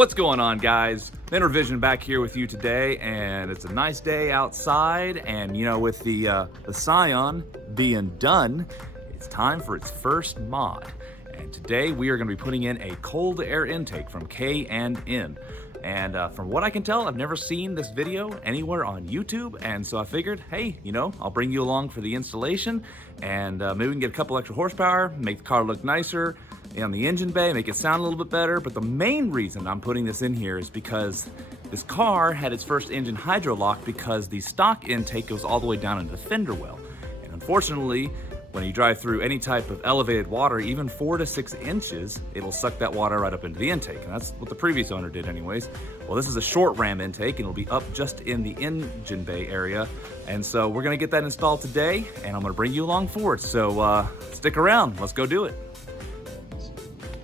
What's going on, guys? Vision back here with you today, and it's a nice day outside, and you know, with the Scion being done, it's time for its first mod. And today we are going to be putting in a cold air intake from K&N. And from what I can tell, I've never seen this video anywhere on YouTube, and so I figured, hey, you know, I'll bring you along for the installation, and maybe we can get a couple extra horsepower, make the car look nicer on the engine bay, make it sound a little bit better. But the main reason I'm putting this in here is because this car had its first engine hydrolock because the stock intake goes all the way down into the fender well. And unfortunately, when you drive through any type of elevated water, even 4 to 6 inches, it'll suck that water right up into the intake. And that's what the previous owner did anyways. Well, this is a short ram intake, and it'll be up just in the engine bay area. And so we're gonna get that installed today, and I'm gonna bring you along for it. So stick around, let's go do it.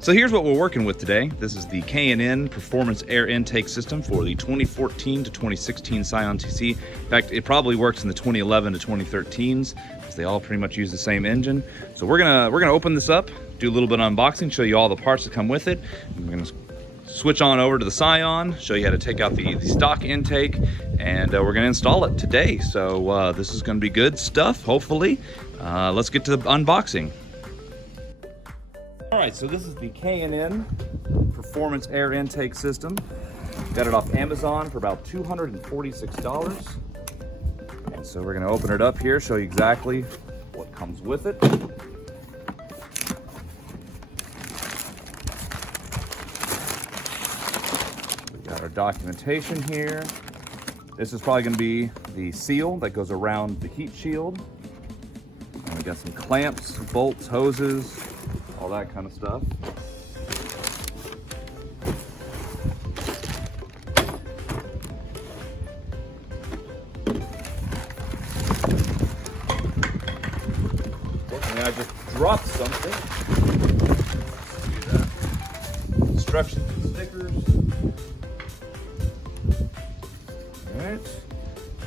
So here's what we're working with today. This is the K&N Performance Air Intake System for the 2014 to 2016 Scion tC. In fact, it probably works in the 2011 to 2013s, because they all pretty much use the same engine. So we're gonna open this up, do a little bit of unboxing, show you all the parts that come with it. And we're gonna switch on over to the Scion, show you how to take out the stock intake, and we're gonna install it today. So this is gonna be good stuff, hopefully. Let's get to the unboxing. All right, so this is the K&N Performance Air Intake System. Got it off Amazon for about $246. And so we're gonna open it up here, show you exactly what comes with it. We got our documentation here. This is probably gonna be the seal that goes around the heat shield. And we got some clamps, bolts, hoses, all that kind of stuff. Fortunately, I just dropped something. See that? Instructions and stickers. All right.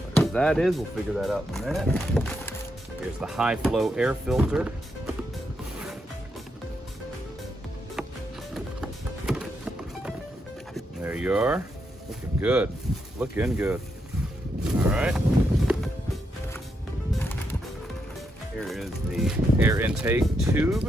Whatever that is, we'll figure that out in a minute. Here's the high flow air filter. There you are. Looking good. Looking good. All right. Here is the air intake tube.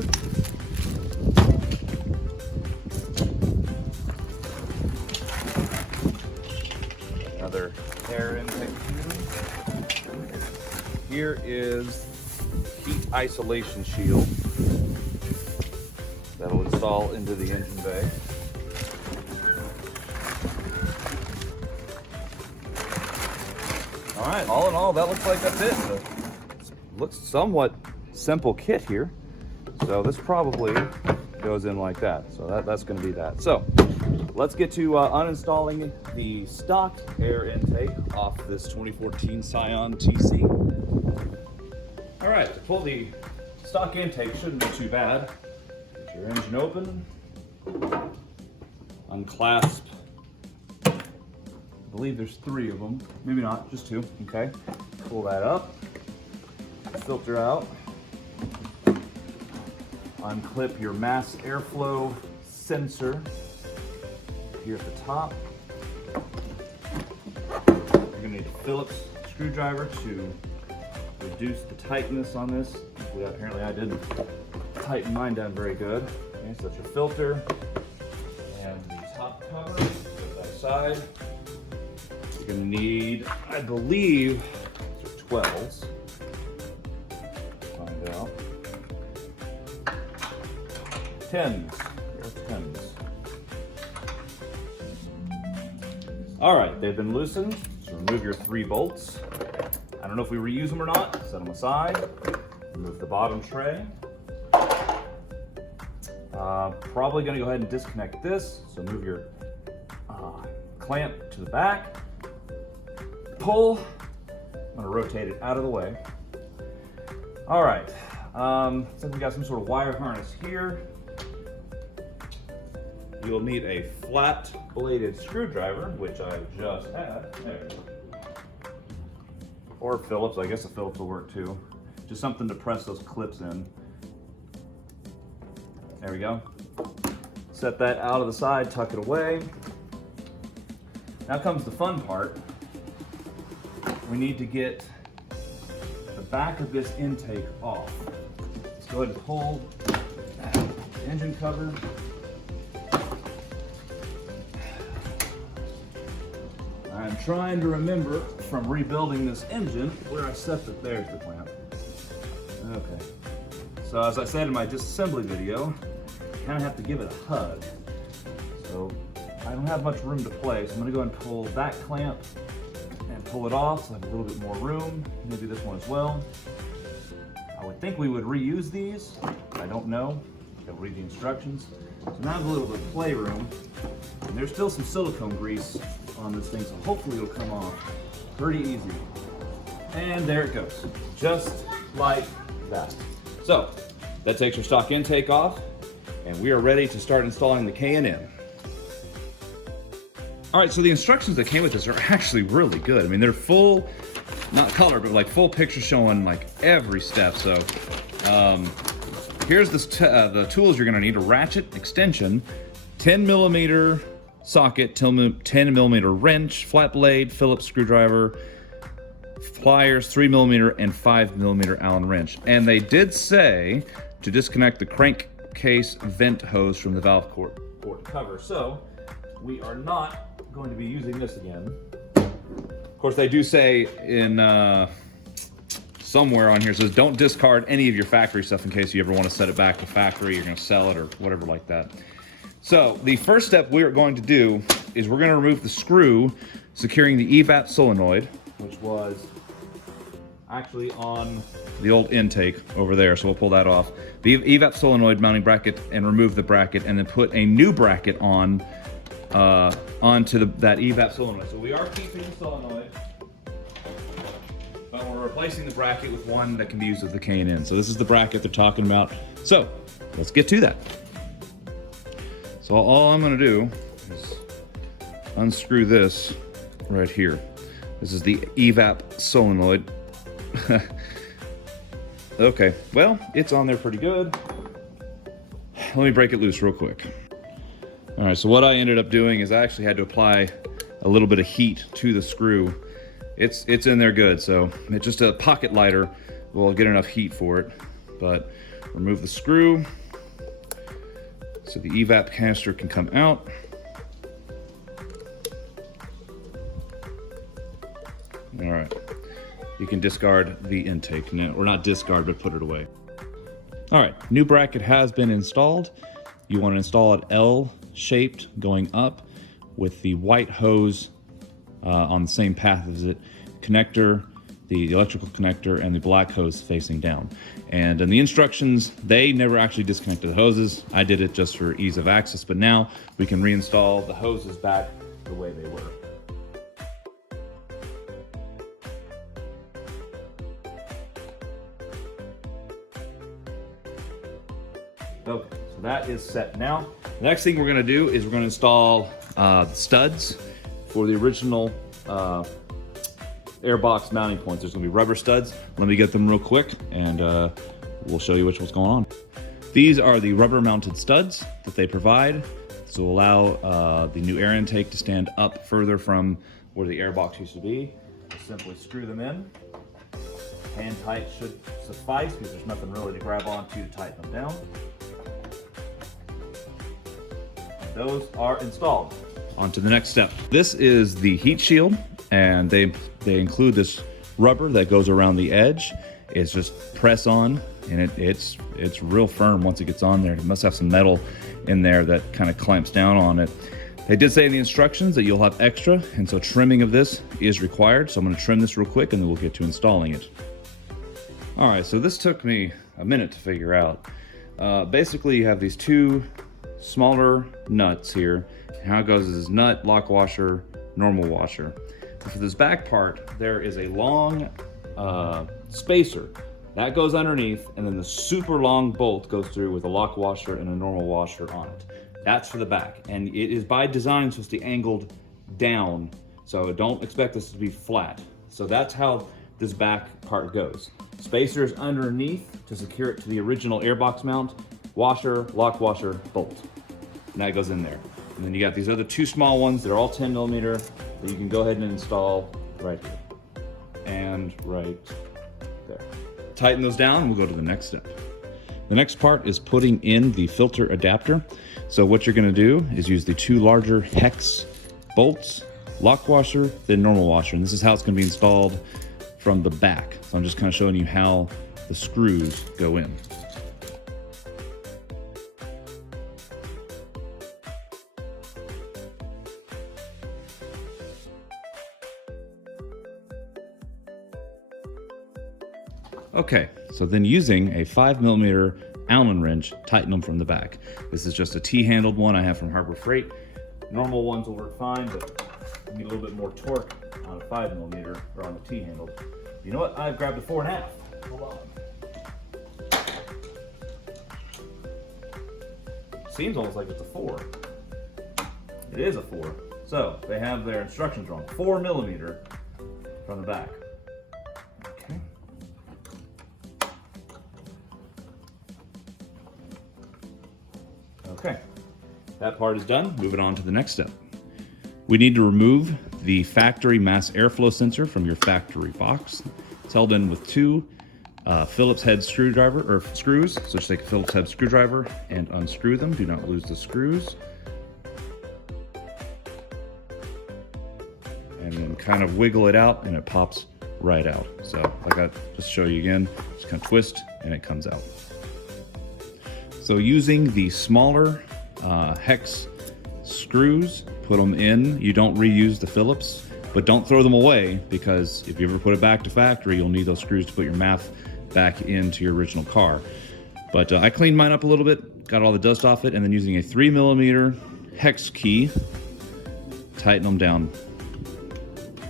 Another air intake tube. Here is heat isolation shield that'll install into the engine bay. All right, all in all, that looks like that's it. So it looks somewhat simple kit here. So this probably goes in like that. So that's gonna be that. So let's get to uninstalling the stock air intake off this 2014 Scion tC. All right, to pull the stock intake shouldn't be too bad. Get your engine open, unclasp. I believe there's 3 of them, maybe not, just 2, okay. Pull that up, filter out, unclip your mass airflow sensor here at the top. You're gonna need a Phillips screwdriver to reduce the tightness on this. Well, apparently I didn't tighten mine down very good. Okay, so that's your filter, and the top cover, put that aside. You're gonna need, I believe, 12s. Find out. 10s. There's 10s. All right, they've been loosened. So remove your 3 bolts. I don't know if we reuse them or not. Set them aside. Remove the bottom tray. Probably gonna go ahead and disconnect this. So move your clamp to the back. Pull. I'm gonna rotate it out of the way. All right, since we got some sort of wire harness here, you'll need a flat bladed screwdriver, which I just had. There. Or Phillips, I guess a Phillips will work too. Just something to press those clips in. There we go. Set that out of the side, tuck it away. Now comes the fun part. We need to get the back of this intake off. Let's go ahead and pull the engine cover. I'm trying to remember from rebuilding this engine where I set it. There's the clamp. Okay. So as I said in my disassembly video, you kind of have to give it a hug. So I don't have much room to play, so I'm going to go and pull that clamp and pull it off so I have a little bit more room. Maybe this one as well. I would think we would reuse these. I don't know. I'll read the instructions. So now I have a little bit of playroom. And there's still some silicone grease on this thing, so hopefully it'll come off pretty easy. And there it goes, just like that. So that takes your stock intake off, and we are ready to start installing the K&N. All right, so the instructions that came with this are actually really good. I mean, they're full, not color, but like full picture showing like every step. So here's the tools you're gonna need: a ratchet, extension, 10 millimeter socket, 10 millimeter wrench, flat blade, Phillips screwdriver, pliers, 3 millimeter and 5 millimeter Allen wrench. And they did say to disconnect the crankcase vent hose from the valve port cover. So we are not going to be using this again. Of course, they do say in somewhere on here, it says don't discard any of your factory stuff in case you ever want to set it back to factory, you're going to sell it or whatever like that. So the first step we're going to do is we're going to remove the screw securing the evap solenoid, which was actually on the old intake over there. So we'll pull that off. The evap solenoid mounting bracket, and remove the bracket, and then put a new bracket on onto that evap solenoid. So we are keeping the solenoid, but we're replacing the bracket with one that can be used with the K&N. So this is the bracket they're talking about. So let's get to that. So all I'm going to do is unscrew this right here. This is the evap solenoid. Okay, well, it's on there pretty good. Let me break it loose real quick. All right, so what I ended up doing is I actually had to apply a little bit of heat to the screw. It's in there good, so it's just a pocket lighter will get enough heat for it. But remove the screw so the evap canister can come out. All right, you can discard the intake now, or not discard, but put it away. All right, new bracket has been installed. You want to install it L-shaped going up with the white hose on the same path as it, connector, the electrical connector, and the black hose facing down. And in the instructions, they never actually disconnected the hoses. I did it just for ease of access, but now we can reinstall the hoses back the way they were. Okay, so that is set now. The next thing we're gonna do is we're gonna install studs for the original airbox mounting points. There's gonna be rubber studs. Let me get them real quick and we'll show you what's going on. These are the rubber mounted studs that they provide. This will allow the new air intake to stand up further from where the airbox used to be. Just simply screw them in. Hand tight should suffice because there's nothing really to grab onto to tighten them down. Those are installed. On to the next step. This is the heat shield, and they include this rubber that goes around the edge. It's just press on, and it's real firm once it gets on there. It must have some metal in there that kind of clamps down on it. They did say in the instructions that you'll have extra, and so trimming of this is required. So I'm going to trim this real quick, and then we'll get to installing it. All right, so this took me a minute to figure out. Basically, you have these two smaller nuts here. And how it goes is nut, lock washer, normal washer. And for this back part, there is a long spacer that goes underneath, and then the super long bolt goes through with a lock washer and a normal washer on it. That's for the back, and it is by design supposed to be angled down, so don't expect this to be flat. So that's how this back part goes. Spacer is underneath to secure it to the original airbox mount, washer, lock washer, bolt. And that goes in there. And then you got these other two small ones. They're all 10 millimeter that you can go ahead and install right here and right there. Tighten those down and we'll go to the next step. The next part is putting in the filter adapter. So what you're gonna do is use the two larger hex bolts, lock washer, then normal washer. And this is how it's gonna be installed from the back. So I'm just kind of showing you how the screws go in. Okay, so then using a 5 millimeter Allen wrench, tighten them from the back. This is just a T-handled one I have from Harbor Freight. Normal ones will work fine, but you need a little bit more torque on a 5 millimeter or on the T-handled. You know what? I've grabbed a 4.5. Hold on. Seems almost like it's a 4. It is a 4. So they have their instructions wrong. 4 millimeter from the back. Okay. Okay, that part is done. Moving on to the next step. We need to remove the factory mass airflow sensor from your factory box. It's held in with two Phillips head screwdriver or screws. So just take a Phillips head screwdriver and unscrew them. Do not lose the screws. And then kind of wiggle it out and it pops right out. So like I just show you again, just kind of twist and it comes out. So using the smaller hex screws, put them in. You don't reuse the Phillips, but don't throw them away because if you ever put it back to factory, you'll need those screws to put your math back into your original car. But I cleaned mine up a little bit, got all the dust off it, and then using a 3 millimeter hex key, tighten them down.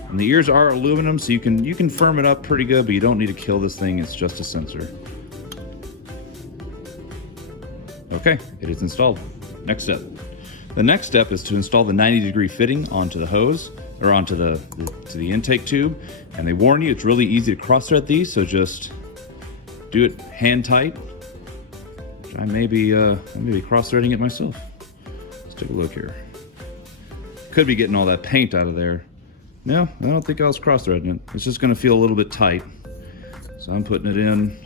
And the ears are aluminum, so you can firm it up pretty good, but you don't need to kill this thing. It's just a sensor. Okay, it is installed. Next step. The next step is to install the 90-degree fitting onto the hose or onto the intake tube. And they warn you it's really easy to cross-thread these, so just do it hand tight. Which I may be cross-threading it myself. Let's take a look here. Could be getting all that paint out of there. No, I don't think I was cross-threading it. It's just going to feel a little bit tight. So I'm putting it in.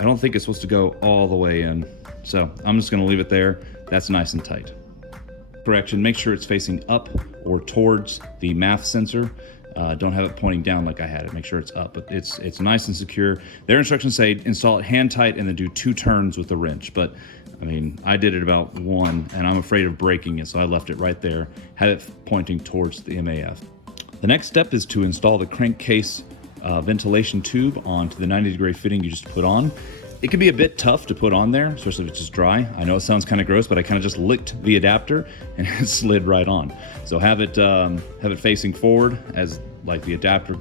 I don't think it's supposed to go all the way in. So I'm just gonna leave it there. That's nice and tight. Correction, make sure it's facing up or towards the math sensor. Don't have it pointing down like I had it. Make sure it's up, but it's nice and secure. Their instructions say install it hand tight and then do 2 turns with the wrench. But I mean, I did it about 1 and I'm afraid of breaking it. So I left it right there, had it pointing towards the MAF. The next step is to install the crankcase ventilation tube onto the 90-degree fitting you just put on. It can be a bit tough to put on there, especially if it's just dry. I know it sounds kind of gross, but I kind of just licked the adapter and it slid right on. So have it facing forward as like the adapter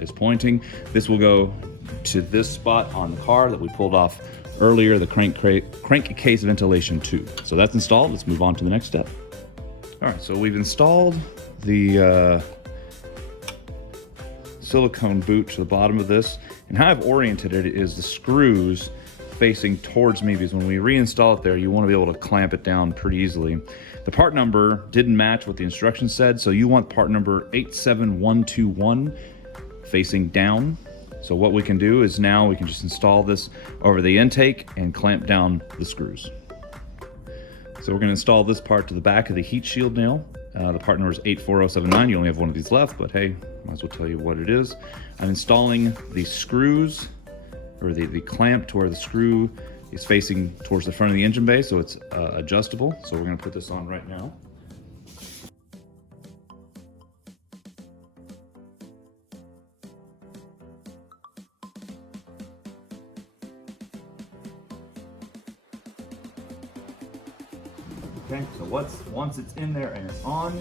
is pointing. This will go to this spot on the car that we pulled off earlier, the crankcase ventilation tube. So that's installed. Let's move on to the next step. All right, so we've installed the silicone boot to the bottom of this, and how I've oriented it is the screws facing towards me, because when we reinstall it there, you want to be able to clamp it down pretty easily. The part number didn't match what the instructions said, so you want part number 87121 facing down. So what we can do is now we can just install this over the intake and clamp down the screws. So we're going to install this part to the back of the heat shield nail. The part number is 84079. You only have one of these left, but hey, might as well tell you what it is. I'm installing the screws, or the clamp to where the screw is facing towards the front of the engine bay, so it's adjustable. So we're going to put this on right now. Okay, so once it's in there and it's on,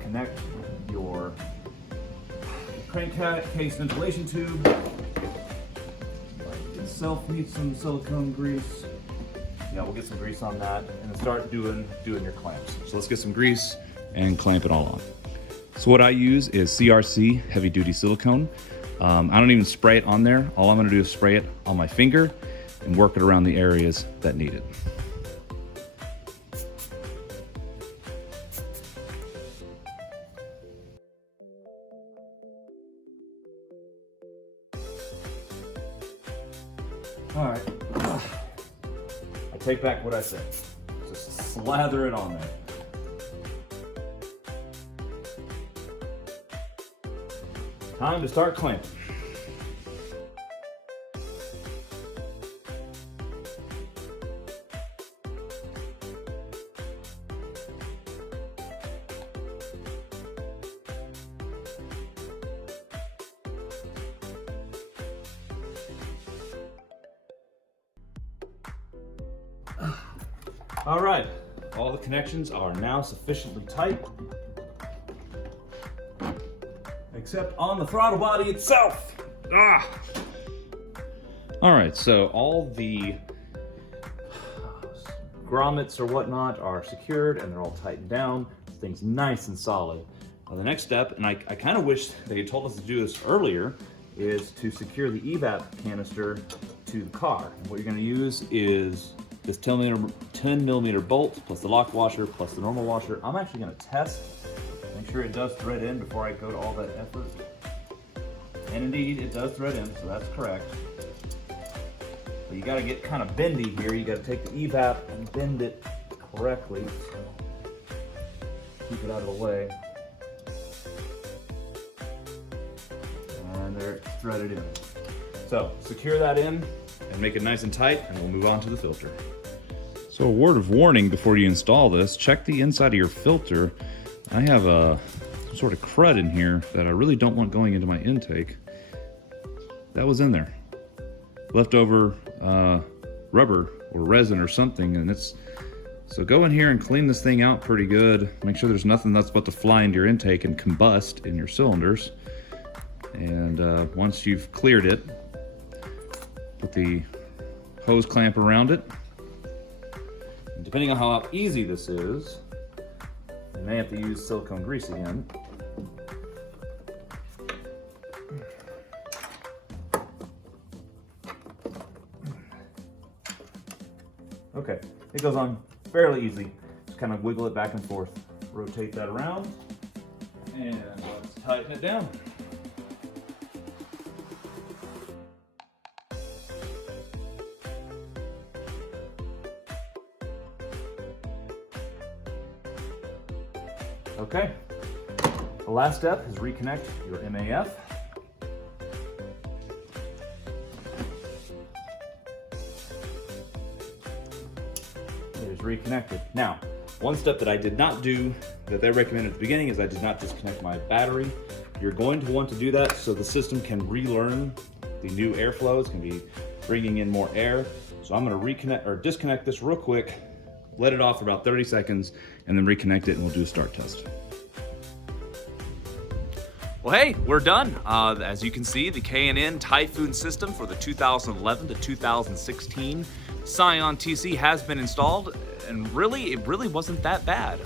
connect your crankcase ventilation tube. Like itself needs some silicone grease. Yeah, we'll get some grease on that and then start doing your clamps. So let's get some grease and clamp it all on. So what I use is CRC heavy duty silicone. I don't even spray it on there. All I'm gonna do is spray it on my finger and work it around the areas that need it. All right. I take back what I said. Just slather it on there. Time to start clamping. All right, all the connections are now sufficiently tight, except on the throttle body itself. All right, so all the grommets or whatnot are secured and they're all tightened down. Thing's nice and solid. Now the next step, and I kind of wish they had told us to do this earlier, is to secure the evap canister to the car. And what you're gonna use is this 10 millimeter bolt plus the lock washer plus the normal washer. I'm actually gonna test, make sure it does thread in before I go to all that effort. And indeed, it does thread in, so that's correct. But you gotta get kind of bendy here. You gotta take the evap and bend it correctly. Keep it out of the way. And there it's threaded in. So secure that in and make it nice and tight, and we'll move on to the filter. So a word of warning before you install this, check the inside of your filter. I have some sort of crud in here that I really don't want going into my intake. That was in there. Leftover rubber or resin or something, and so go in here and clean this thing out pretty good. Make sure there's nothing that's about to fly into your intake and combust in your cylinders. And once you've cleared it, put the hose clamp around it. And depending on how easy this is, you may have to use silicone grease again. Okay, it goes on fairly easy. Just kind of wiggle it back and forth. Rotate that around, and let's tighten it down. Okay, the last step is reconnect your MAF. It is reconnected. Now, one step that I did not do that they recommended at the beginning is I did not disconnect my battery. You're going to want to do that so the system can relearn the new airflow. It's going to be bringing in more air. So I'm going to reconnect or disconnect this real quick, let it off for about 30 seconds, and then reconnect it, and we'll do a start test. Well, hey, we're done. As you can see, the K&N Typhoon system for the 2011 to 2016 Scion tC has been installed, and it really wasn't that bad.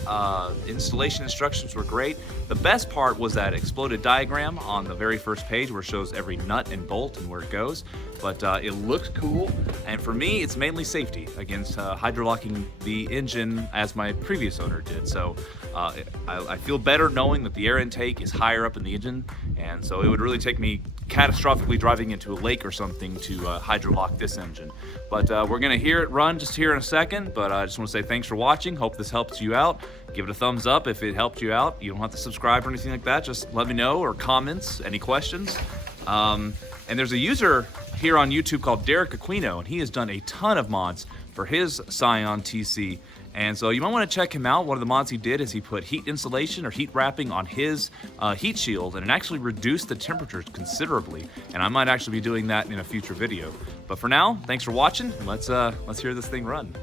Installation instructions were great. The best part was that exploded diagram on the very first page where it shows every nut and bolt and where it goes. But it looks cool, and for me, it's mainly safety against hydrolocking the engine as my previous owner did. So I feel better knowing that the air intake is higher up in the engine, and so it would really take me catastrophically driving into a lake or something to hydrolock this engine. But we're gonna hear it run just here in a second, but I just wanna say thanks for watching. Hope this helps you out. Give it a thumbs up if it helped you out. You don't have to subscribe or anything like that. Just let me know, or comments, any questions. And there's a user here on YouTube called Derek Aquino, and he has done a ton of mods for his Scion tC. And so you might want to check him out. One of the mods he did is he put heat insulation or heat wrapping on his heat shield, and it actually reduced the temperatures considerably. And I might actually be doing that in a future video. But for now, thanks for watching. Let's hear this thing run.